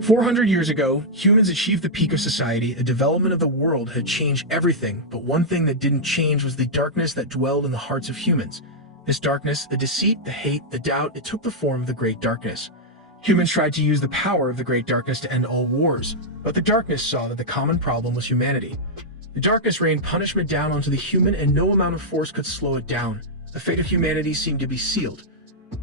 400 years ago, humans achieved the peak of society. The development of the world had changed everything, but one thing that didn't change was the darkness that dwelled in the hearts of humans. This darkness, the deceit, the hate, the doubt, it took the form of the Great Darkness. Humans tried to use the power of the Great Darkness to end all wars, but the darkness saw that the common problem was humanity. The darkness rained punishment down onto the human, and no amount of force could slow it down. The fate of humanity seemed to be sealed.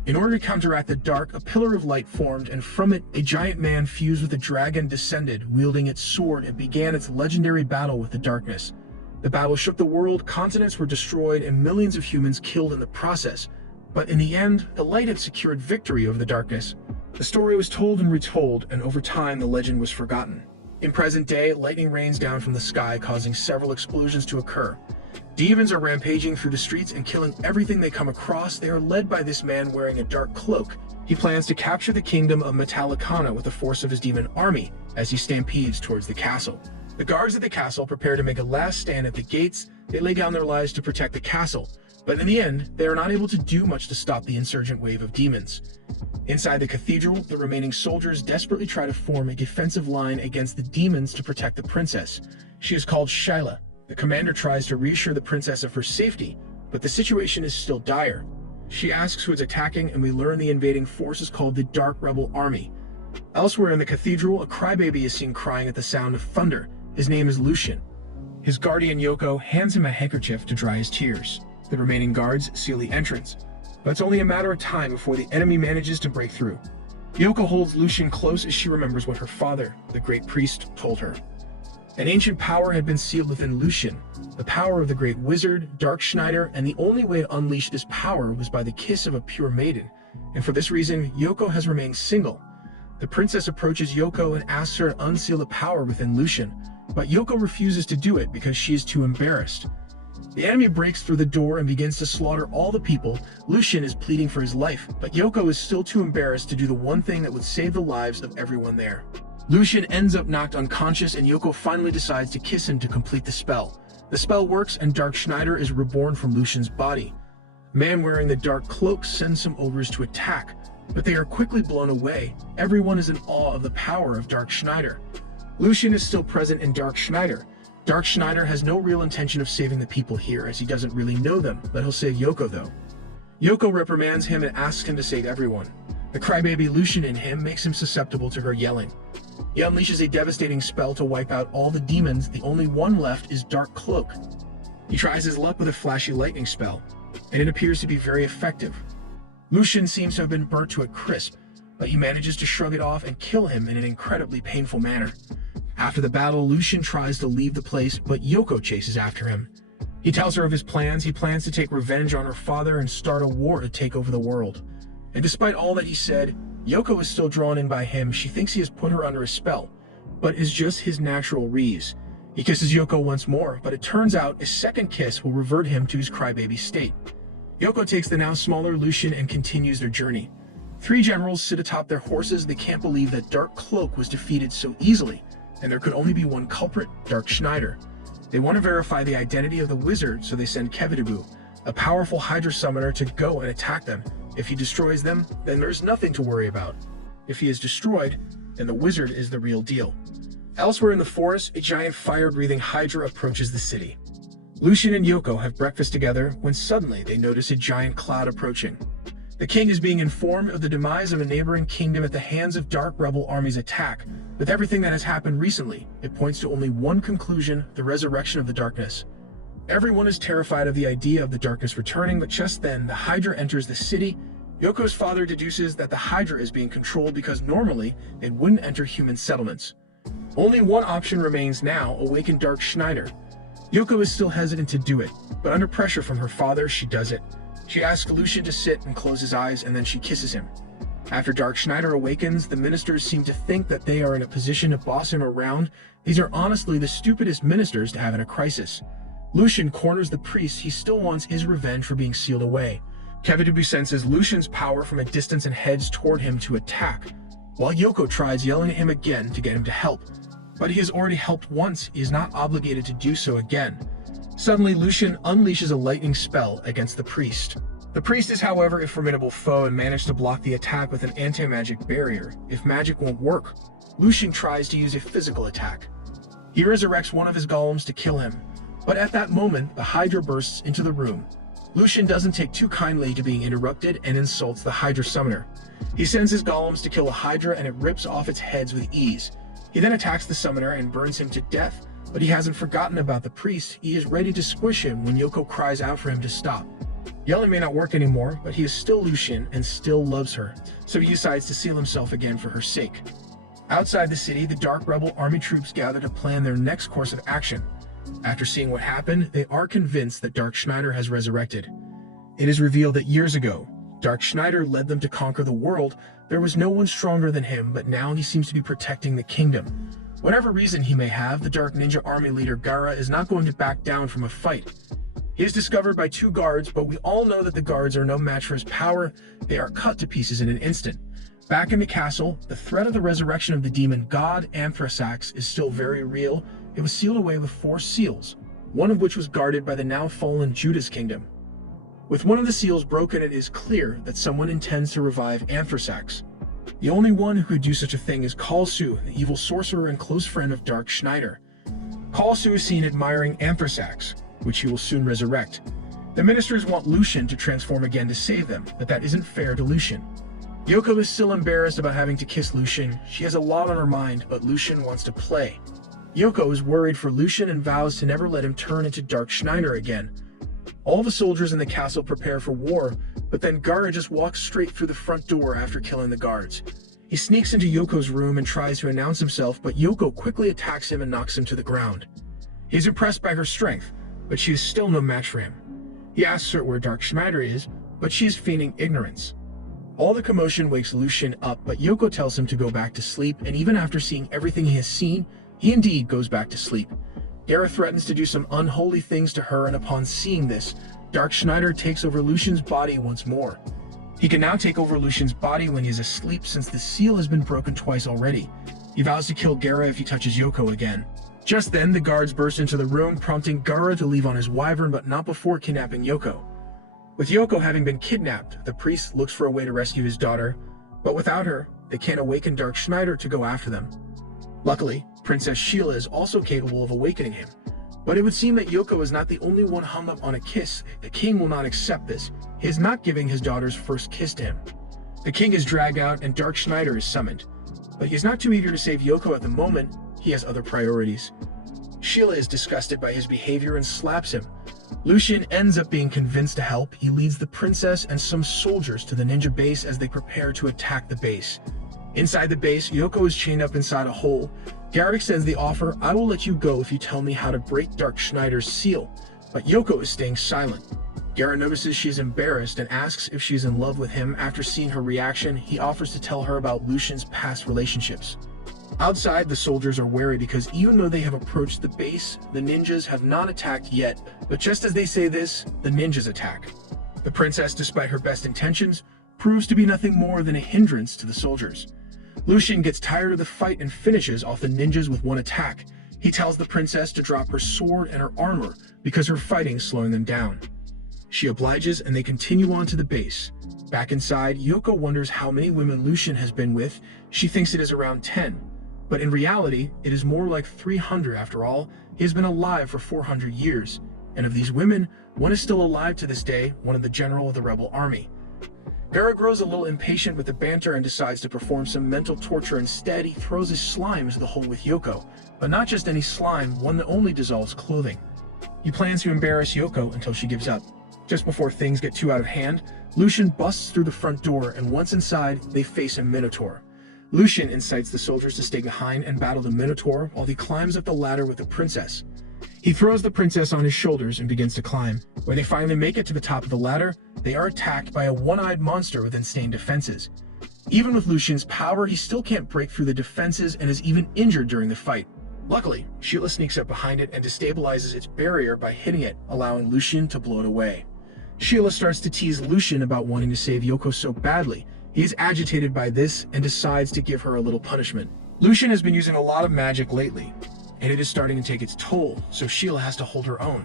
In order to counteract the dark, a pillar of light formed, and from it, a giant man fused with a dragon descended. Wielding its sword, it began its legendary battle with the darkness. The battle shook the world, continents were destroyed, and millions of humans killed in the process. But in the end, the light had secured victory over the darkness. The story was told and retold, and over time the legend was forgotten. In present day, lightning rains down from the sky, causing several explosions to occur. Demons are rampaging through the streets and killing everything they come across. They are led by this man wearing a dark cloak. He plans to capture the kingdom of Metallicana with the force of his demon army as he stampedes towards the castle. The guards at the castle prepare to make a last stand at the gates. They lay down their lives to protect the castle, but in the end, they are not able to do much to stop the insurgent wave of demons. Inside the cathedral, the remaining soldiers desperately try to form a defensive line against the demons to protect the princess. She is called Shyla. The commander tries to reassure the princess of her safety, but the situation is still dire. She asks who is attacking, and we learn the invading force is called the Dark Rebel Army. Elsewhere in the cathedral, a crybaby is seen crying at the sound of thunder. His name is Lucian. His guardian Yoko hands him a handkerchief to dry his tears. The remaining guards seal the entrance, but it's only a matter of time before the enemy manages to break through. Yoko holds Lucian close as she remembers what her father, the great priest, told her. An ancient power had been sealed within Lucian, the power of the great wizard, Dark Schneider, and the only way to unleash this power was by the kiss of a pure maiden, and for this reason, Yoko has remained single. The princess approaches Yoko and asks her to unseal the power within Lucian, but Yoko refuses to do it because she is too embarrassed. The enemy breaks through the door and begins to slaughter all the people. Lucian is pleading for his life, but Yoko is still too embarrassed to do the one thing that would save the lives of everyone there. Lucian ends up knocked unconscious, and Yoko finally decides to kiss him to complete the spell. The spell works, and Dark Schneider is reborn from Lucian's body. The man wearing the dark cloak sends some ogres to attack, but they are quickly blown away. Everyone is in awe of the power of Dark Schneider. Lucian is still present in Dark Schneider. Dark Schneider has no real intention of saving the people here, as he doesn't really know them, but he'll save Yoko though. Yoko reprimands him and asks him to save everyone. The crybaby Lucian in him makes him susceptible to her yelling. He unleashes a devastating spell to wipe out all the demons. The only one left is Dark Cloak. He tries his luck with a flashy lightning spell, and it appears to be very effective. Lucian seems to have been burnt to a crisp, but he manages to shrug it off and kill him in an incredibly painful manner. After the battle, Lucian tries to leave the place, but Yoko chases after him. He tells her of his plans. He plans to take revenge on her father and start a war to take over the world. And despite all that he said, Yoko is still drawn in by him. She thinks he has put her under a spell, but is just his natural ruse. He kisses Yoko once more, but it turns out a second kiss will revert him to his crybaby state. Yoko takes the now smaller Lucian and continues their journey. 3 generals sit atop their horses. They can't believe that Dark Cloak was defeated so easily, and there could only be one culprit, Dark Schneider. They want to verify the identity of the wizard, so they send Kevidabu, a powerful Hydra summoner, to go and attack them. If he destroys them, then there's nothing to worry about. If he is destroyed, then the wizard is the real deal. Elsewhere in the forest, a giant fire-breathing Hydra approaches the city. Lucian and Yoko have breakfast together when suddenly they notice a giant cloud approaching. The king is being informed of the demise of a neighboring kingdom at the hands of Dark Rebel Army's attack. With everything that has happened recently, it points to only one conclusion: the resurrection of the darkness. Everyone is terrified of the idea of the darkness returning, but just then, the Hydra enters the city. Yoko's father deduces that the Hydra is being controlled because normally it wouldn't enter human settlements. Only one option remains now: awaken Dark Schneider. Yoko is still hesitant to do it, but under pressure from her father, she does it. She asks Lucian to sit and close his eyes, and then she kisses him. After Dark Schneider awakens, the ministers seem to think that they are in a position to boss him around. These are honestly the stupidest ministers to have in a crisis. Lucian corners the priest. He still wants his revenge for being sealed away. Kevidabu senses Lucian's power from a distance and heads toward him to attack, while Yoko tries yelling at him again to get him to help. But he has already helped once. He is not obligated to do so again. Suddenly, Lucian unleashes a lightning spell against the priest. The priest is, however, a formidable foe and managed to block the attack with an anti-magic barrier. If magic won't work, Lucian tries to use a physical attack. He resurrects one of his golems to kill him, but at that moment, the Hydra bursts into the room. Lucian doesn't take too kindly to being interrupted and insults the Hydra summoner. He sends his golems to kill a Hydra and it rips off its heads with ease. He then attacks the summoner and burns him to death, but he hasn't forgotten about the priest. He is ready to squish him when Yoko cries out for him to stop. Yelling may not work anymore, but he is still Lucian and still loves her, so he decides to seal himself again for her sake. Outside the city, the Dark Rebel army troops gather to plan their next course of action. After seeing what happened, they are convinced that Dark Schneider has resurrected. It is revealed that years ago, Dark Schneider led them to conquer the world. There was no one stronger than him, but now he seems to be protecting the kingdom. Whatever reason he may have, the Dark Ninja Army leader Gara is not going to back down from a fight. He is discovered by two guards, but we all know that the guards are no match for his power. They are cut to pieces in an instant. Back in the castle, the threat of the resurrection of the demon god Anthrasax is still very real. It was sealed away with 4 seals, one of which was guarded by the now fallen Judas kingdom. With one of the seals broken, it is clear that someone intends to revive Anthrasax. The only one who could do such a thing is Kalsu, the evil sorcerer and close friend of Dark Schneider. Kalsu is seen admiring Anthrasax, which he will soon resurrect. The ministers want Lucian to transform again to save them, but that isn't fair to Lucian. Yoko is still embarrassed about having to kiss Lucian. She has a lot on her mind, but Lucian wants to play. Yoko is worried for Lucian and vows to never let him turn into Dark Schneider again. All the soldiers in the castle prepare for war, but then Gara just walks straight through the front door after killing the guards. He sneaks into Yoko's room and tries to announce himself, but Yoko quickly attacks him and knocks him to the ground. He is impressed by her strength, but she is still no match for him. He asks her where Dark Schneider is, but she is feigning ignorance. All the commotion wakes Lucian up, but Yoko tells him to go back to sleep, and even after seeing everything he has seen, he indeed goes back to sleep. Gara threatens to do some unholy things to her, and upon seeing this, Dark Schneider takes over Lucian's body once more. He can now take over Lucian's body when he is asleep, since the seal has been broken twice already. He vows to kill Gara if he touches Yoko again. Just then, the guards burst into the room, prompting Gara to leave on his wyvern, but not before kidnapping Yoko. With Yoko having been kidnapped, the priest looks for a way to rescue his daughter, but without her, they can't awaken Dark Schneider to go after them. Luckily, Princess Sheila is also capable of awakening him, but it would seem that Yoko is not the only one hung up on a kiss. The king will not accept this. He is not giving his daughter's first kiss to him. The king is dragged out and Dark Schneider is summoned, but he is not too eager to save Yoko at the moment. He has other priorities. Sheila is disgusted by his behavior and slaps him. Lucian ends up being convinced to help. He leads the princess and some soldiers to the ninja base as they prepare to attack the base. Inside the base, Yoko is chained up inside a hole. Gara extends the offer, "I will let you go if you tell me how to break Dark Schneider's seal," but Yoko is staying silent. Gara notices she is embarrassed and asks if she is in love with him. After seeing her reaction, he offers to tell her about Lucian's past relationships. Outside, the soldiers are wary because even though they have approached the base, the ninjas have not attacked yet, but just as they say this, the ninjas attack. The princess, despite her best intentions, proves to be nothing more than a hindrance to the soldiers. Lucian gets tired of the fight and finishes off the ninjas with one attack. He tells the princess to drop her sword and her armor because her fighting is slowing them down. She obliges and they continue on to the base. Back inside, Yoko wonders how many women Lucian has been with. She thinks it is around 10. But in reality, it is more like 300 after all. He has been alive for 400 years. And of these women, one is still alive to this day, one of the general of the rebel army. Gara grows a little impatient with the banter and decides to perform some mental torture. Instead, he throws his slime into the hole with Yoko. But not just any slime, one that only dissolves clothing. He plans to embarrass Yoko until she gives up. Just before things get too out of hand, Lucian busts through the front door, and once inside, they face a minotaur. Lucian incites the soldiers to stay behind and battle the minotaur while he climbs up the ladder with the princess. He throws the princess on his shoulders and begins to climb. When they finally make it to the top of the ladder, they are attacked by a one-eyed monster with insane defenses. Even with Lucian's power, he still can't break through the defenses and is even injured during the fight. Luckily, Sheila sneaks up behind it and destabilizes its barrier by hitting it, allowing Lucian to blow it away. Sheila starts to tease Lucian about wanting to save Yoko so badly. He is agitated by this and decides to give her a little punishment. Lucian has been using a lot of magic lately, and it is starting to take its toll, so Sheila has to hold her own.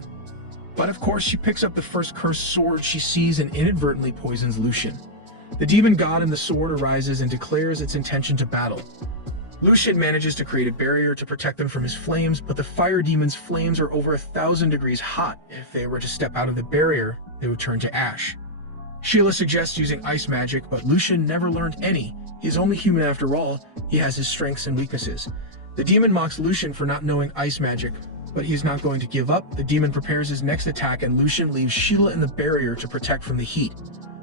But of course, she picks up the first cursed sword she sees and inadvertently poisons Lucian. The demon god in the sword arises and declares its intention to battle. Lucian manages to create a barrier to protect them from his flames, but the fire demon's flames are over 1,000 degrees hot. If they were to step out of the barrier, they would turn to ash. Sheila suggests using ice magic, but Lucian never learned any. He is only human after all. He has his strengths and weaknesses. The demon mocks Lucian for not knowing ice magic, but he's not going to give up. The demon prepares his next attack, and Lucian leaves Sheila in the barrier to protect from the heat.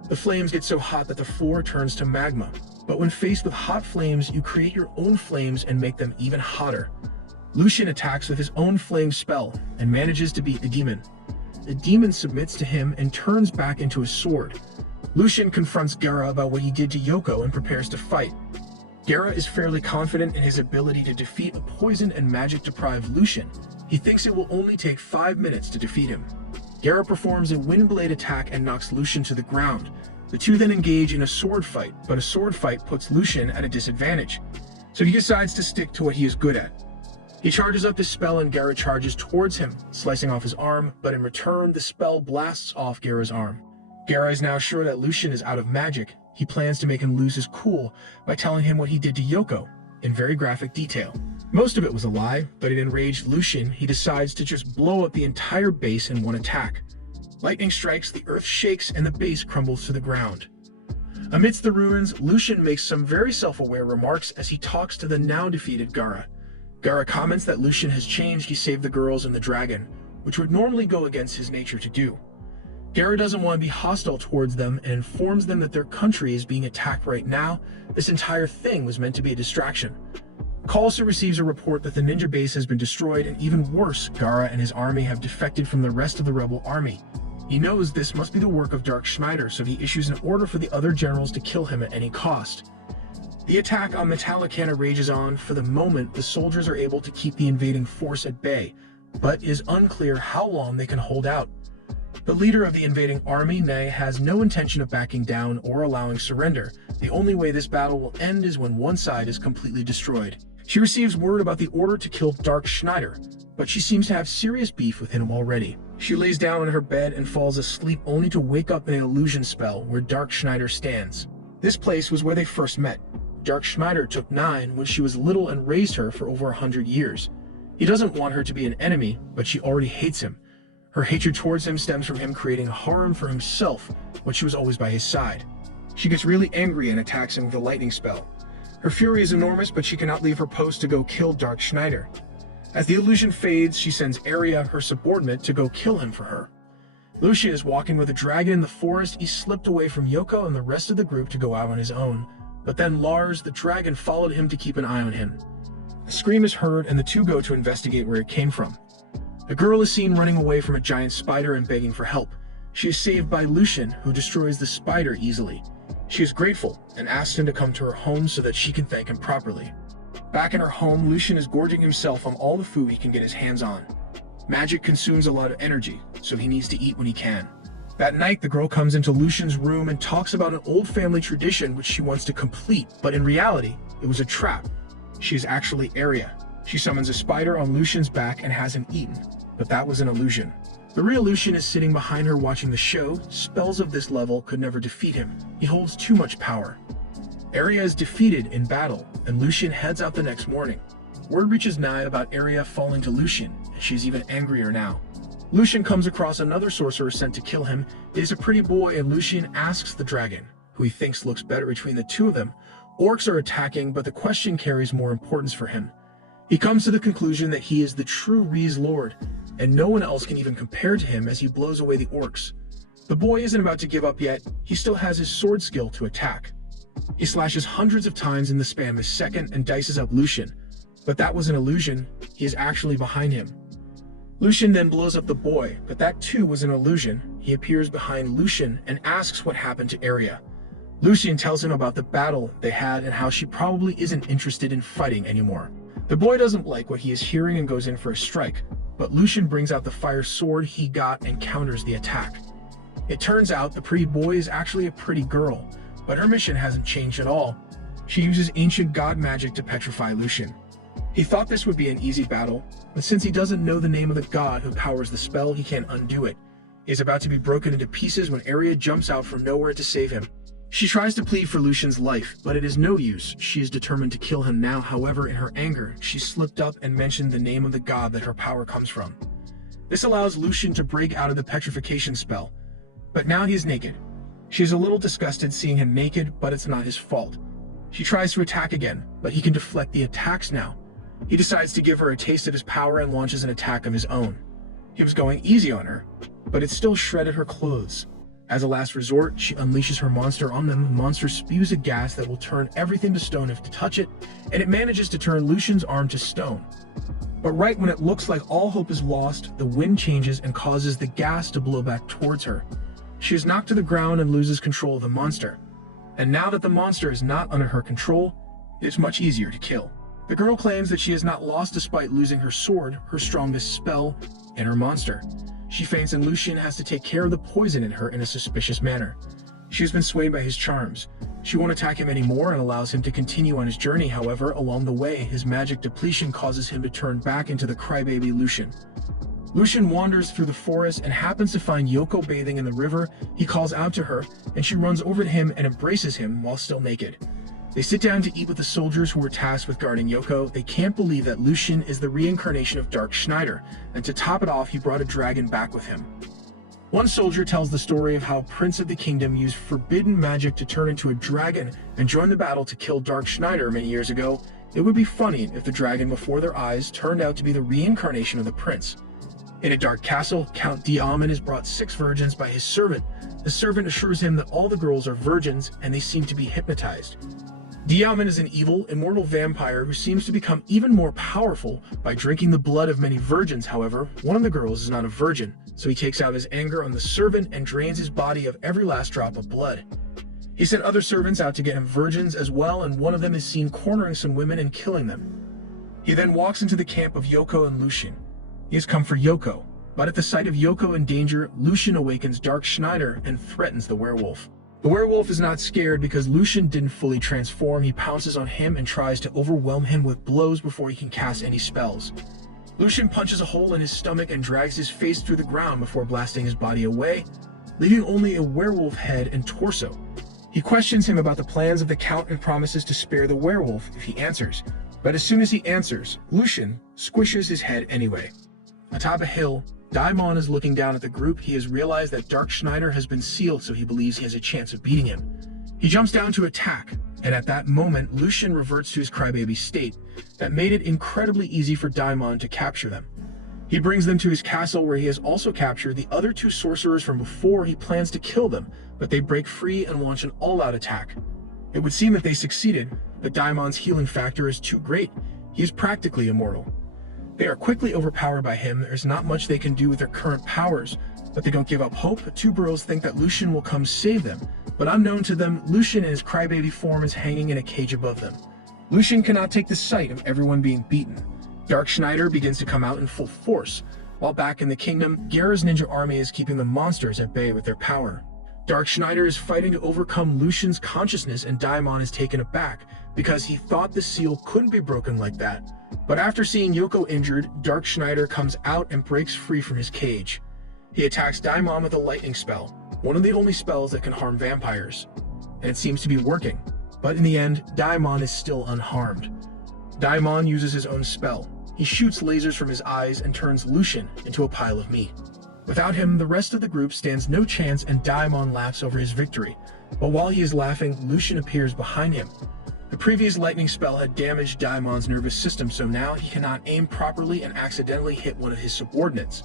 The flames get so hot that the floor turns to magma. But when faced with hot flames, you create your own flames and make them even hotter. Lucian attacks with his own flame spell and manages to beat the demon. The demon submits to him and turns back into a sword. Lucian confronts Gaara about what he did to Yoko and prepares to fight. Gaara is fairly confident in his ability to defeat a poisoned and magic-deprived Lucian. He thinks it will only take 5 minutes to defeat him. Gaara performs a windblade attack and knocks Lucian to the ground. The two then engage in a sword fight, but a sword fight puts Lucian at a disadvantage, so he decides to stick to what he is good at. He charges up his spell and Gaara charges towards him, slicing off his arm, but in return the spell blasts off Gaara's arm. Gaara is now sure that Lucian is out of magic. He plans to make him lose his cool by telling him what he did to Yoko, in very graphic detail. Most of it was a lie, but it enraged Lucian. He decides to just blow up the entire base in one attack. Lightning strikes, the earth shakes, and the base crumbles to the ground. Amidst the ruins, Lucian makes some very self-aware remarks as he talks to the now-defeated Gaara. Gaara comments that Lucian has changed. He saved the girls and the dragon, which would normally go against his nature to do. Gaara doesn't want to be hostile towards them and informs them that their country is being attacked right now. This entire thing was meant to be a distraction. Khalsa receives a report that the ninja base has been destroyed, and even worse, Gaara and his army have defected from the rest of the rebel army. He knows this must be the work of Dark Schneider, so he issues an order for the other generals to kill him at any cost. The attack on Metallicana rages on. For the moment, the soldiers are able to keep the invading force at bay, but it is unclear how long they can hold out. The leader of the invading army, Nay, has no intention of backing down or allowing surrender. The only way this battle will end is when one side is completely destroyed. She receives word about the order to kill Dark Schneider, but she seems to have serious beef with him already. She lays down in her bed and falls asleep only to wake up in an illusion spell where Dark Schneider stands. This place was where they first met. Dark Schneider took 9 when she was little and raised her for over 100 years. He doesn't want her to be an enemy, but she already hates him. Her hatred towards him stems from him creating harm for himself when she was always by his side. She gets really angry and attacks him with a lightning spell. Her fury is enormous, but she cannot leave her post to go kill Dark Schneider. As the illusion fades, she sends Arya, her subordinate, to go kill him for her. Lucian is walking with a dragon in the forest. He slipped away from Yoko and the rest of the group to go out on his own, but then Lars, the dragon, followed him to keep an eye on him. A scream is heard and the two go to investigate where it came from. A girl is seen running away from a giant spider and begging for help. She is saved by Lucian, who destroys the spider easily. She is grateful and asks him to come to her home so that she can thank him properly. Back in her home, Lucian is gorging himself on all the food he can get his hands on. Magic consumes a lot of energy, so he needs to eat when he can. That night, the girl comes into Lucian's room and talks about an old family tradition which she wants to complete, but in reality, it was a trap. She is actually Arya. She summons a spider on Lucian's back and has him eaten, but that was an illusion. The real Lucian is sitting behind her watching the show. Spells of this level could never defeat him. He holds too much power. Arya is defeated in battle, and Lucian heads out the next morning. Word reaches Nye about Arya falling to Lucian, and she's even angrier now. Lucian comes across another sorcerer sent to kill him. It is a pretty boy, and Lucian asks the dragon, who he thinks looks better between the two of them. Orcs are attacking, but the question carries more importance for him. He comes to the conclusion that he is the true Ree's Lord, and no one else can even compare to him as he blows away the orcs. The boy isn't about to give up yet. He still has his sword skill to attack. He slashes hundreds of times in the span of a second and dices up Lucian. But that was an illusion. He is actually behind him. Lucian then blows up the boy, but that too was an illusion. He appears behind Lucian and asks what happened to Arya. Lucian tells him about the battle they had and how she probably isn't interested in fighting anymore. The boy doesn't like what he is hearing and goes in for a strike, but Lucian brings out the fire sword he got and counters the attack. It turns out the pretty boy is actually a pretty girl, but her mission hasn't changed at all. She uses ancient god magic to petrify Lucian. He thought this would be an easy battle, but since he doesn't know the name of the god who powers the spell, he can't undo it. He is about to be broken into pieces when Arya jumps out from nowhere to save him. She tries to plead for Lucian's life, but it is no use. She is determined to kill him now. However, in her anger, she slipped up and mentioned the name of the god that her power comes from. This allows Lucian to break out of the petrification spell, but now he is naked. She is a little disgusted seeing him naked, but it's not his fault. She tries to attack again, but he can deflect the attacks now. He decides to give her a taste of his power and launches an attack of his own. He was going easy on her, but it still shredded her clothes. As a last resort, she unleashes her monster on them. The monster spews a gas that will turn everything to stone if to touch it, and it manages to turn Lucian's arm to stone. But right when it looks like all hope is lost, the wind changes and causes the gas to blow back towards her. She is knocked to the ground and loses control of the monster. And now that the monster is not under her control, it's much easier to kill. The girl claims that she has not lost despite losing her sword, her strongest spell, and her monster. She faints and Lucian has to take care of the poison in her in a suspicious manner. She has been swayed by his charms. She won't attack him anymore and allows him to continue on his journey. However, along the way, his magic depletion causes him to turn back into the crybaby Lucian. Lucian wanders through the forest and happens to find Yoko bathing in the river. He calls out to her, and she runs over to him and embraces him while still naked. They sit down to eat with the soldiers who were tasked with guarding Yoko. They can't believe that Lucian is the reincarnation of Dark Schneider, and to top it off, he brought a dragon back with him. One soldier tells the story of how Prince of the Kingdom used forbidden magic to turn into a dragon and join the battle to kill Dark Schneider many years ago. It would be funny if the dragon before their eyes turned out to be the reincarnation of the prince. In a dark castle, Count Diamond is brought 6 virgins by his servant. The servant assures him that all the girls are virgins and they seem to be hypnotized. Diamond is an evil, immortal vampire who seems to become even more powerful by drinking the blood of many virgins. However, one of the girls is not a virgin, so he takes out his anger on the servant and drains his body of every last drop of blood. He sent other servants out to get him virgins as well, and one of them is seen cornering some women and killing them. He then walks into the camp of Yoko and Lucian. He has come for Yoko, but at the sight of Yoko in danger, Lucian awakens Dark Schneider and threatens the werewolf. The werewolf is not scared because Lucian didn't fully transform. He pounces on him and tries to overwhelm him with blows before he can cast any spells. Lucian punches a hole in his stomach and drags his face through the ground before blasting his body away, leaving only a werewolf head and torso. He questions him about the plans of the Count and promises to spare the werewolf if he answers. But as soon as he answers, Lucian squishes his head anyway. Atop a hill, Daimon is looking down at the group. He has realized that Dark Schneider has been sealed, so he believes he has a chance of beating him. He jumps down to attack, and at that moment, Lucian reverts to his crybaby state. That made it incredibly easy for Daimon to capture them. He brings them to his castle where he has also captured the other 2 sorcerers from before. He plans to kill them, but they break free and launch an all-out attack. It would seem that they succeeded, but Daimon's healing factor is too great. He is practically immortal. They are quickly overpowered by him. There's not much they can do with their current powers, but they don't give up hope. 2 bros think that Lucian will come save them, but unknown to them, Lucian in his crybaby form is hanging in a cage above them. Lucian cannot take the sight of everyone being beaten. Dark Schneider begins to come out in full force. While back in the kingdom, Guerra's ninja army is keeping the monsters at bay with their power. Dark Schneider is fighting to overcome Lucian's consciousness, and Daimon is taken aback because he thought the seal couldn't be broken like that. But after seeing Yoko injured, Dark Schneider comes out and breaks free from his cage. He attacks Daimon with a lightning spell, one of the only spells that can harm vampires. And it seems to be working, but in the end, Daimon is still unharmed. Daimon uses his own spell. He shoots lasers from his eyes and turns Lucian into a pile of meat. Without him, the rest of the group stands no chance, and Daimon laughs over his victory. But while he is laughing, Lucian appears behind him. The previous lightning spell had damaged Daimon's nervous system, so now he cannot aim properly and accidentally hit one of his subordinates.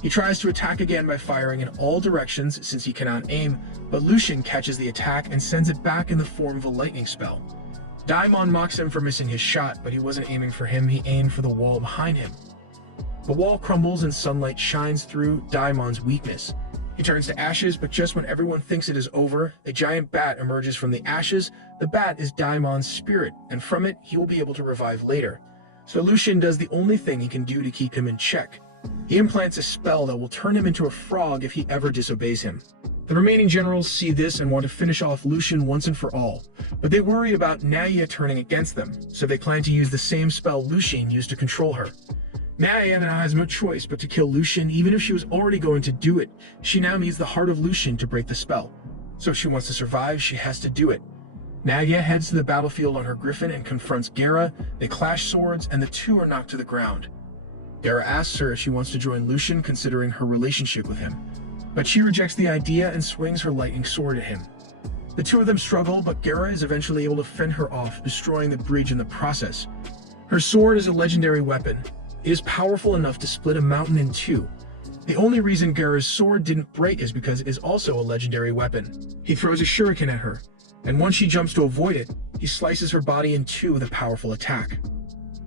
He tries to attack again by firing in all directions since he cannot aim, but Lucian catches the attack and sends it back in the form of a lightning spell. Daimon mocks him for missing his shot, but he wasn't aiming for him, he aimed for the wall behind him. The wall crumbles and sunlight shines through Daimon's weakness. He turns to ashes, but just when everyone thinks it is over, a giant bat emerges from the ashes. The bat is Daimon's spirit, and from it, he will be able to revive later. So Lucian does the only thing he can do to keep him in check. He implants a spell that will turn him into a frog if he ever disobeys him. The remaining generals see this and want to finish off Lucian once and for all, but they worry about Naya turning against them, so they plan to use the same spell Lucian used to control her. Naya now has no choice but to kill Lucian, even if she was already going to do it. She now needs the heart of Lucian to break the spell. So if she wants to survive, she has to do it. Nadia heads to the battlefield on her griffin and confronts Gara. They clash swords, and the two are knocked to the ground. Gara asks her if she wants to join Lucian, considering her relationship with him. But she rejects the idea and swings her lightning sword at him. The two of them struggle, but Gara is eventually able to fend her off, destroying the bridge in the process. Her sword is a legendary weapon. It is powerful enough to split a mountain in two. The only reason Gara's sword didn't break is because it is also a legendary weapon. He throws a shuriken at her, and once she jumps to avoid it, he slices her body in two with a powerful attack.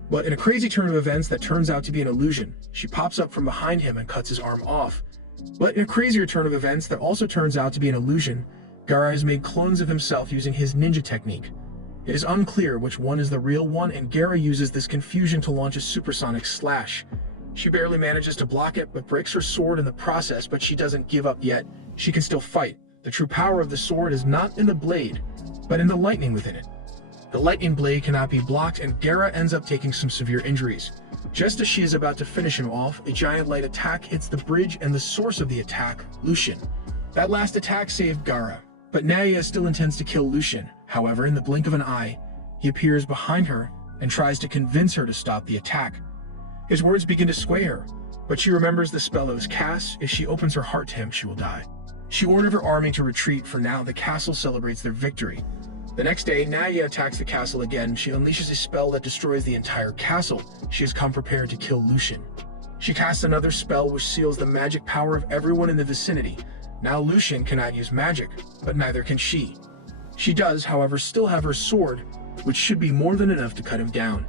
But in a crazy turn of events that turns out to be an illusion, she pops up from behind him and cuts his arm off. But in a crazier turn of events that also turns out to be an illusion, Gara has made clones of himself using his ninja technique. It is unclear which one is the real one, and Gara uses this confusion to launch a supersonic slash. She barely manages to block it, but breaks her sword in the process, but she doesn't give up yet. She can still fight. The true power of the sword is not in the blade, but in the lightning within it. The lightning blade cannot be blocked, and Gara ends up taking some severe injuries. Just as she is about to finish him off, a giant light attack hits the bridge, and the source of the attack, Lucian. That last attack saved Gara, but Nadia still intends to kill Lucian. However, in the blink of an eye, he appears behind her and tries to convince her to stop the attack. His words begin to sway her, but she remembers the spell that was cast. If she opens her heart to him, she will die. She ordered her army to retreat. For now, the castle celebrates their victory. The next day, Nadia attacks the castle again. She unleashes a spell that destroys the entire castle. She has come prepared to kill Lucian. She casts another spell which seals the magic power of everyone in the vicinity. Now Lucian cannot use magic, but neither can she. She does, however, still have her sword, which should be more than enough to cut him down.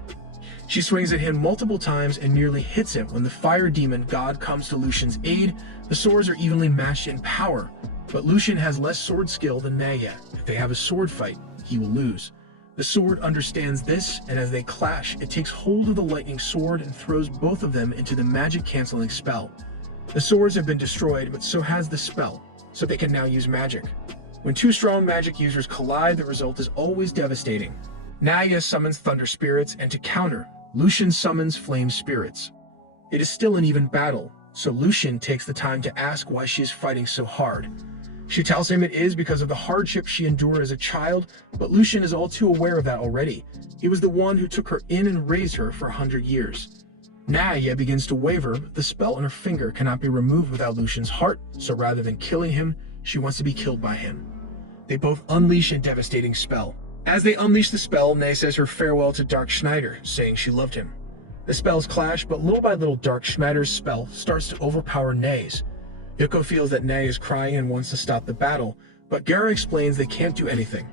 She swings at him multiple times and nearly hits him. When the fire demon god comes to Lucian's aid, the swords are evenly matched in power, but Lucian has less sword skill than Nadia. If they have a sword fight, he will lose. The sword understands this, and as they clash, it takes hold of the lightning sword and throws both of them into the magic-canceling spell. The swords have been destroyed, but so has the spell, so they can now use magic. When two strong magic users collide, the result is always devastating. Nadia summons thunder spirits, and to counter, Lucian summons flame spirits. It is still an even battle, so Lucian takes the time to ask why she is fighting so hard. She tells him it is because of the hardship she endured as a child, but Lucian is all too aware of that already. He was the one who took her in and raised her for 100 years. Nadia begins to waver, but the spell on her finger cannot be removed without Lucian's heart, so rather than killing him, she wants to be killed by him. They both unleash a devastating spell. As they unleash the spell, Nay says her farewell to Dark Schneider, saying she loved him. The spells clash, but little by little Dark Schneider's spell starts to overpower Nay's. Yuko feels that Nay is crying and wants to stop the battle, but Gara explains they can't do anything.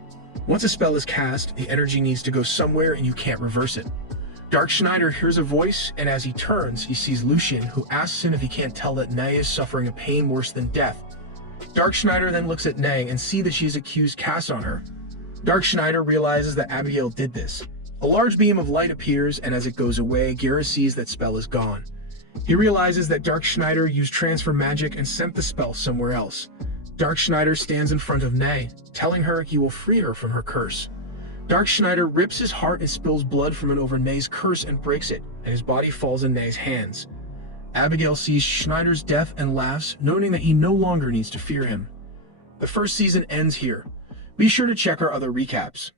Once a spell is cast, the energy needs to go somewhere and you can't reverse it. Dark Schneider hears a voice, and as he turns, he sees Lucian, who asks him if he can't tell that Nay is suffering a pain worse than death. Dark Schneider then looks at Nay and sees that she is accused cast on her. Dark Schneider realizes that Abigail did this. A large beam of light appears, and as it goes away, Gara sees that spell is gone. He realizes that Dark Schneider used transfer magic and sent the spell somewhere else. Dark Schneider stands in front of Nay, telling her he will free her from her curse. Dark Schneider rips his heart and spills blood from it over Nay's curse and breaks it, and his body falls in Nay's hands. Abigail sees Schneider's death and laughs, noting that he no longer needs to fear him. The first season ends here. Be sure to check our other recaps.